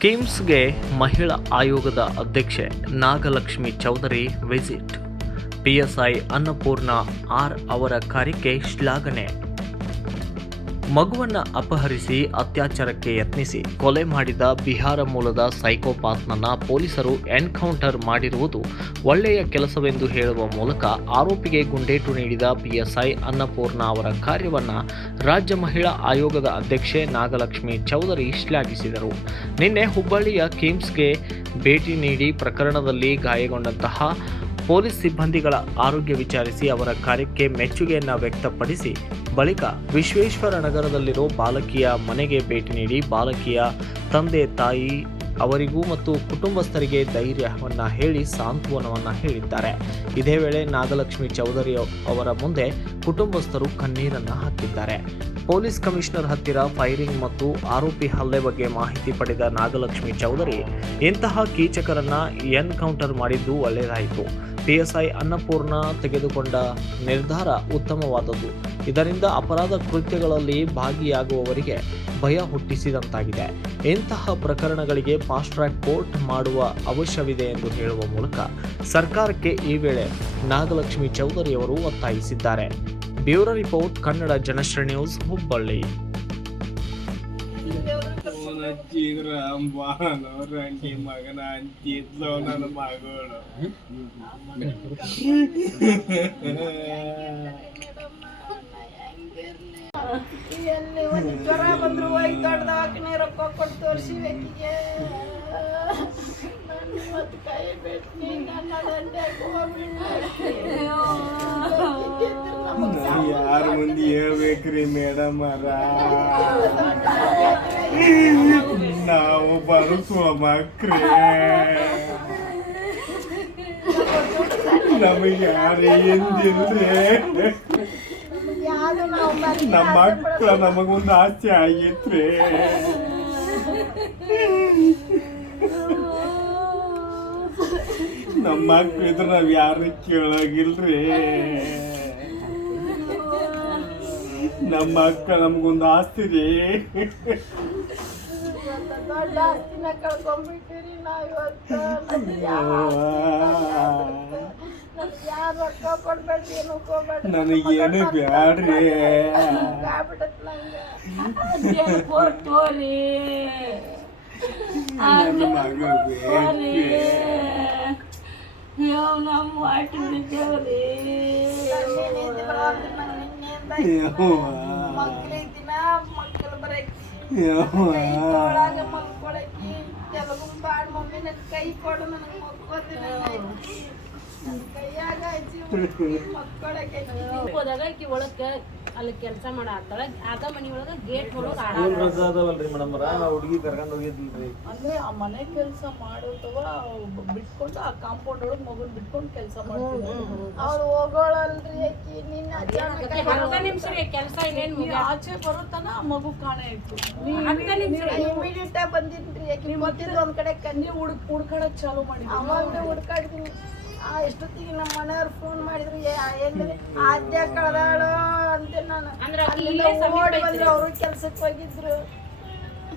ಕಿಮ್ಸ್ಗೆ ಮಹಿಳಾ ಆಯೋಗದ ಅಧ್ಯಕ್ಷೆ Nagalakshmi Chaudhari visit. PSI Annapurna R ಅವರ ಕಾರ್ಯಕ್ಕೆ ಶ್ಲಾಘನೆ. ಮಗುವನ್ನ ಅಪಹರಿಸಿ ಅತ್ಯಾಚಾರಕ್ಕೆ ಯತ್ನಿಸಿ ಕೊಲೆ ಮಾಡಿದ ಬಿಹಾರ ಮೂಲದ ಸೈಕೋಪಾತ್ನನ್ನ ಪೊಲೀಸರು ಎನ್ಕೌಂಟರ್ ಮಾಡಿರುವುದು ಒಳ್ಳೆಯ ಕೆಲಸವೆಂದು ಹೇಳುವ ಮೂಲಕ ಆರೋಪಿಗೆ ಗುಂಡೇಟು ನೀಡಿದ ಪಿಎಸ್ಐ ಅನ್ನಪೂರ್ಣ ಅವರ ಕಾರ್ಯವನ್ನ ರಾಜ್ಯ ಮಹಿಳಾ ಆಯೋಗದ ಅಧ್ಯಕ್ಷೆ ನಾಗಲಕ್ಷ್ಮಿ ಚೌಧರಿ ಶ್ಲಾಘಿಸಿದರು. ನಿನ್ನೆ ಹುಬ್ಬಳ್ಳಿಯ ಕಿಮ್ಸ್ಗೆ ಭೇಟಿ ನೀಡಿ ಪ್ರಕರಣದಲ್ಲಿ ಗಾಯಗೊಂಡಂತಹ ಪೊಲೀಸ್ ಸಿಬ್ಬಂದಿಗಳ ಆರೋಗ್ಯ ವಿಚಾರಿಸಿ ಅವರ ಕಾರ್ಯಕ್ಕೆ ಮೆಚ್ಚುಗೆಯನ್ನು ವ್ಯಕ್ತಪಡಿಸಿ ಬಳಿಕ ವಿಶ್ವೇಶ್ವರ ನಗರದಲ್ಲಿರೋ ಬಾಲಕಿಯ ಮನೆಗೆ ಭೇಟಿ ನೀಡಿ ಬಾಲಕಿಯ ತಂದೆ, ತಾಯಿ ಅವರಿಗೂ ಮತ್ತು ಕುಟುಂಬಸ್ಥರಿಗೆ ಧೈರ್ಯವನ್ನು ಹೇಳಿ ಸಾಂತ್ವನವನ್ನು ಹೇಳಿದ್ದಾರೆ. ಇದೇ ವೇಳೆ ನಾಗಲಕ್ಷ್ಮಿ ಚೌಧರಿ ಅವರ ಮುಂದೆ ಕುಟುಂಬಸ್ಥರು ಕಣ್ಣೀರನ್ನು ಹಾಕಿದ್ದಾರೆ. ಪೊಲೀಸ್ ಕಮಿಷನರ್ ಹತ್ತಿರ ಫೈರಿಂಗ್ ಮತ್ತು ಆರೋಪಿ ಹಲ್ಲೆ ಬಗ್ಗೆ ಮಾಹಿತಿ ಪಡೆದ ನಾಗಲಕ್ಷ್ಮಿ ಚೌಧರಿ, ಇಂತಹ ಕೀಚಕರನ್ನ ಎನ್ಕೌಂಟರ್ ಮಾಡಿದ್ದು ಒಳ್ಳೆಯದಾಯಿತು ಪಿಎಸ್ಐ ಅನ್ನಪೂರ್ಣ ತೆಗೆದುಕೊಂಡ ನಿರ್ಧಾರ ಉತ್ತಮವಾದದ್ದು. ಇದರಿಂದ ಅಪರಾಧ ಕೃತ್ಯಗಳಲ್ಲಿ ಭಾಗಿಯಾಗುವವರಿಗೆ ಭಯ ಹುಟ್ಟಿಸಿದಂತಾಗಿದೆ. ಇಂತಹ ಪ್ರಕರಣಗಳಿಗೆ ಫಾಸ್ಟ್ ಟ್ರ್ಯಾಕ್ ಕೋರ್ಟ್ ಮಾಡುವ ಅವಶ್ಯವಿದೆ ಎಂದು ಹೇಳುವ ಮೂಲಕ ಸರ್ಕಾರಕ್ಕೆ ಈ ವೇಳೆ ನಾಗಲಕ್ಷ್ಮಿ ಚೌಧರಿ ಅವರು ಒತ್ತಾಯಿಸಿದ್ದಾರೆ. Bureau report, Kannada Janashri news, Hubballi. Phone ಹಚ್ಚಿದ್ರ ಅಂಬಾನೋ ರಂಗಿ ಮಗನ ಅಂತಿದ್ಲು ನನ್ನ ಮಗಳು. ಒಂದು ಜ್ವರ ಬಂದ್ರು ದೊಡ್ಡ ದವಾಖಾನೆ ರೊಕ್ಕ ಕೊಟ್ಟು ತೋರಿಸಿಬೇಕಿಗೆ. ನಾನು ಮತ್ತೆ ಕೈ ನನ್ನ ದಂಡೆಗೆ ಯಾರ ಮಂದಿ ಹೇಳ್ಬೇಕ್ರಿ ಮೇಡಮ್ ಅರ ನಾವು ಬರುಸುವ ಮಕ್ರೇ. ನಮಗೆ ಯಾರು ಎಂದಿಲ್ರಿ? ನಮ್ಮ ಮಕ್ಕಳ ನಮಗೊಂದು ಆಸೆ ಆಗೈತ್ರಿ. ನಮ್ಮ ಇದ್ರ ನಾವ್ ಯಾರು ಕೇಳಾಗಿಲ್ರಿ. ನಮ್ಮ ಅಕ್ಕ ನಮಗೊಂದು ಆಸ್ತಿ ರೀ. ದೊಡ್ಡ ಆಸ್ತಿನ ಕಳ್ಕೊಂಡ್ಬಿಟ್ಟಿರಿ ನಾವು ಇವತ್ತು ನಮ್ಗೆ ಯಾವ ನಮ್ಗೆ ಯಾರು ರೊಕ್ಕ ಕೊಡ್ಬೇಡ್ರಿ ಏನು ಹೋಗ್ಬೇಡ್ರಿ ನನಗೇನು ಬ್ಯಾಡ್ರಿ. ಆಗ್ಬಿಟ್ಟತ್ ನಂಗೆ ನನ್ನ ಮಗ ಬೇಡ್ರಿ. ನನ್ನೇನೈತಿ ಬರೋದು ನಂಗೆ ನಿನ್ನೆಯಿಂದ ಯವ್ವ. ಮಕ್ಳಿಗೆ ದಿನ ಮಕ್ಕಳು ಬರಕ್ಕೆ ಯವ್ವ. ಕೈ ಒಳಗೆ ಮಲ್ಕೊಳಕ್ಕೆ ಕೆಲವು ಬಾಡ್ ಮಮ್ಮಿ ನನ್ ಕೈ ಕೊಡು ನನಗೆ ಮಕ್ಕೋತೀನಿ ನನ್ನ ಕೈಯಾಗ ಮಕ್ಕೊಳಕ್ಕೆ ಹೋದಾಗ ಒಳಗ ಅಲ್ಲಿ ಕೆಲಸ ಮಾಡತ್ತಾಳ ಆದ ಮನೆ ಒಳಗ ಗೇಟ್ ಹೊರಗೆ ಆಡ ರಜಾ ಅದಾವಲ್ರಿ ಮೇಡಮ್ರ ಹುಡುಗಿ ಕರ್ಕೊಂಡು ಅಂದ್ರೆ ಆ ಮನೆ ಕೆಲಸ ಮಾಡೋದವ ಬಿಟ್ಕೊಂಡು ಆ ಕಾಂಪೌಂಡ್ ಒಳಗೆ ಮಗುನ್ ಬಿಟ್ಕೊಂಡು ಕೆಲಸ ಮಾಡ್ತಿದ್ರು ಅವಳು ಹೋಗೋಳಲ್ರಿ ಆಕಿ ನಿನ್ನ ಅಚಾನಕ್ ಹತ್ತು ನಿಮಿಷ ಕೆಲಸ ಆಚೆ ಬರೋತನ ಆ ಮಗು ಕಾಣೆ ಇತ್ತು ಹತ್ತು ನಿಮಿಷ ಇಮಿಡಿಯೇಟ್ ಒಂದ್ ಕಡೆ ಕನ್ನಿ ಹುಡುಕ್ ಹುಡ್ಕಾಡಕ್ ಚಾಲು ಮಾಡಿ ಅವಾಗ ಹುಡ್ಕಾಡ್ತೀನಿ. ಆ ಎಷ್ಟೊತ್ತಿಗೆ ನಮ್ಮ ಮನೆಯವ್ರು ಫೋನ್ ಮಾಡಿದ್ರು ಏ- ಎಲ್ಲಿ? ಆದ್ಯ ಕಳ್ದಾಳು ಅಂತ ನಾನು ಐತ್ರಿ. ಬಂದ್ರು ಅವರು ಕೆಲ್ಸಕ್ಕೆ ಹೋಗಿದ್ರು.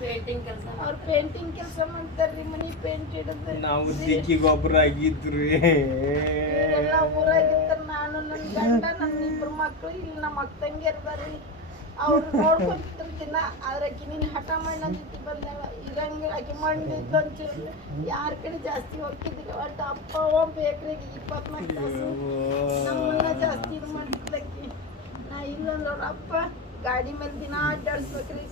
ಪೇಂಟಿಂಗ್ ಕೆಲಸ ಅವ್ರು ಪೇಂಟಿಂಗ್ ಕೆಲಸ ಮಾಡ್ತಾರ್ರಿ ಮನಿ ಪೇಂಟ್ ಹಿಡಿದು ನಾವು ದಿಕ್ಕಿ ಗೊಬ್ಬರ ಆಗಿದ್ರಿ. ಇವರೆಲ್ಲ ಊರಾಗಿರ್ತಾರ ನಾನು ನನ್ನ ಗಂಡ ನನ್ನ ಇಬ್ರು ಮಕ್ಳು ಇಲ್ಲಿ ನಮ್ಮ ಅಕ್ಕ ತಂಗಿ ಇರ್ತಾರ್ರಿ ಅವ್ರು ನೋಡ್ಕೊಂತಿರ್ತಾರ ದಿನ ಆದ್ರೆ ಆಕಿ ನೀನ್ ಹಠ ಮಾಡಿ ನನ್ನ ಬಂದಾಗ ಇರಂಗಿಲ್ಲ ಆಕಿ ಮಂಡಿದ್ದು ಒಂಚೂರು ಯಾರ ಕಡೆ ಜಾಸ್ತಿ ಹೋಗ್ತಿದ್ದಿಲ್ಲ ಒಟ್ಟು ಅಪ್ಪ ಅವ ಬೇಕ್ರಿಗೆ ಇಪ್ಪತ್ನಾಲ್ಕು ತಾಸು. ನಮ್ಮನ್ನ ಜಾಸ್ತಿ ಇದು ಮಾಡ್ತಿದ್ದಕ್ಕಿ. ನಾ ಇಲ್ಲ ಅವ್ರ ಅಪ್ಪ ಗಾಡಿ ಮೇಲೆ ದಿನ ಅಡ್ಡಾಡ್ಸ್ಬೇಕ್ರಿ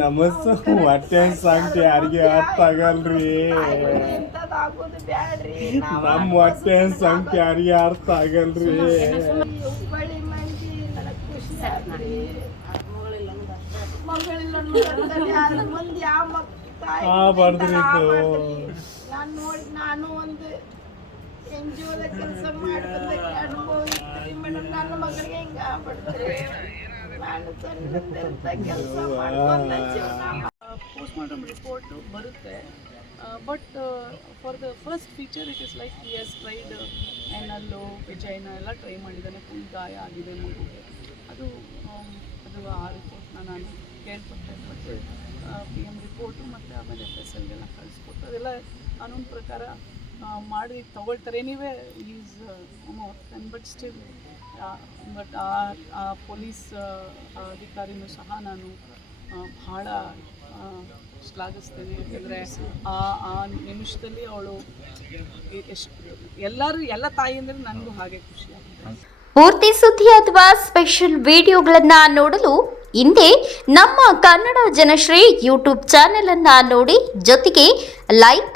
ನಮಸ್ ಹೊಟ್ಟೆ ಸಾಂಗ್ತಿ ಯಾರಿಗೆ ಅರ್ಥ ಆಗಲ್ರಿ. ನಮ್ಮ ಹೊಟ್ಟೆ ಸಂಖ್ಯೆ ಯಾರಿಗೆ ಅರ್ಥ ಆಗಲ್ರಿ. ಆ ನೋಡಿ ನಾನು ಒಂದು ಎನ್ ಜಿ ಒದ ಕೆಲಸ ಮಾಡ್ಕೊಂಡಕ್ಕೆ ಅನುಭವ ಇತ್ತು. ಮೇಡಮ್ ನನ್ನ ಮಗಳಿಗೆ ಹಿಂಗ ಆಗ್ಬಿಡ್ತಾರೆ. ನಾನು ಸಣ್ಣದಂತ ಕೆಲಸ ಮಾಡ್ಕೊಂಡ ಜೀವನ ಪೋಸ್ಟ್ ಮಾರ್ಟಮ್ ರಿಪೋರ್ಟ್ ಬರುತ್ತೆ. But for the first feature it is like he has tried ಆ್ಯನಲ್ಲು ವಿಜಯನ ಎಲ್ಲ ಟ್ರೈ ಮಾಡಿದ್ದಾನೆ. ಫುಲ್ ಗಾಯ ಆಗಿದೆ ಮಗುಗೆ ಅದು ಅದು ಆ ರಿಪೋರ್ಟ್ನ ನಾನು ಕೇಳ್ಪಟ್ಟೆ. ಮತ್ತು ಪಿ ಎಂ ರಿಪೋರ್ಟು ಮತ್ತು ಆಮೇಲೆ ಎಫ್ ಎಸ್ ಎಲ್ಗೆಲ್ಲ ಕಳಿಸ್ಕೊಟ್ಟು ಅದೆಲ್ಲ ಪ್ರಕಾರ ಮಾಡಿ ತಗೊಳ್ತಾರೆ. ನೀವೇ ಈಸ್ ಬಟ್ ಸ್ಟಿಲ್ ಬಟ್ ಆ ಪೊಲೀಸ್ ಅಧಿಕಾರಿನೂ ಸಹ ನಾನು ಭಾಳ ಶ್ಲಾಘಿಸ್ತೇನೆ. ಯಾಕೆಂದರೆ ಆ ಆ ನಿಮಿಷದಲ್ಲಿ ಅವಳು ಎಷ್ಟು, ಎಲ್ಲರೂ, ಎಲ್ಲ ತಾಯಿಯಂದ್ರೆ ನನಗೂ ಹಾಗೆ ಖುಷಿ ಆಗುತ್ತೆ ಪೂರ್ತಿ ಸುದ್ದಿ ಅಥವಾ ಸ್ಪೆಷಲ್ ವಿಡಿಯೋಗಳನ್ನ ನೋಡಲು ಹಿಂದೆ ನಮ್ಮ ಕನ್ನಡ ಜನಶ್ರೀ ಯೂಟ್ಯೂಬ್ ಚಾನೆಲ್ ಅನ್ನ ನೋಡಿ ಜೊತೆಗೆ ಲೈಕ್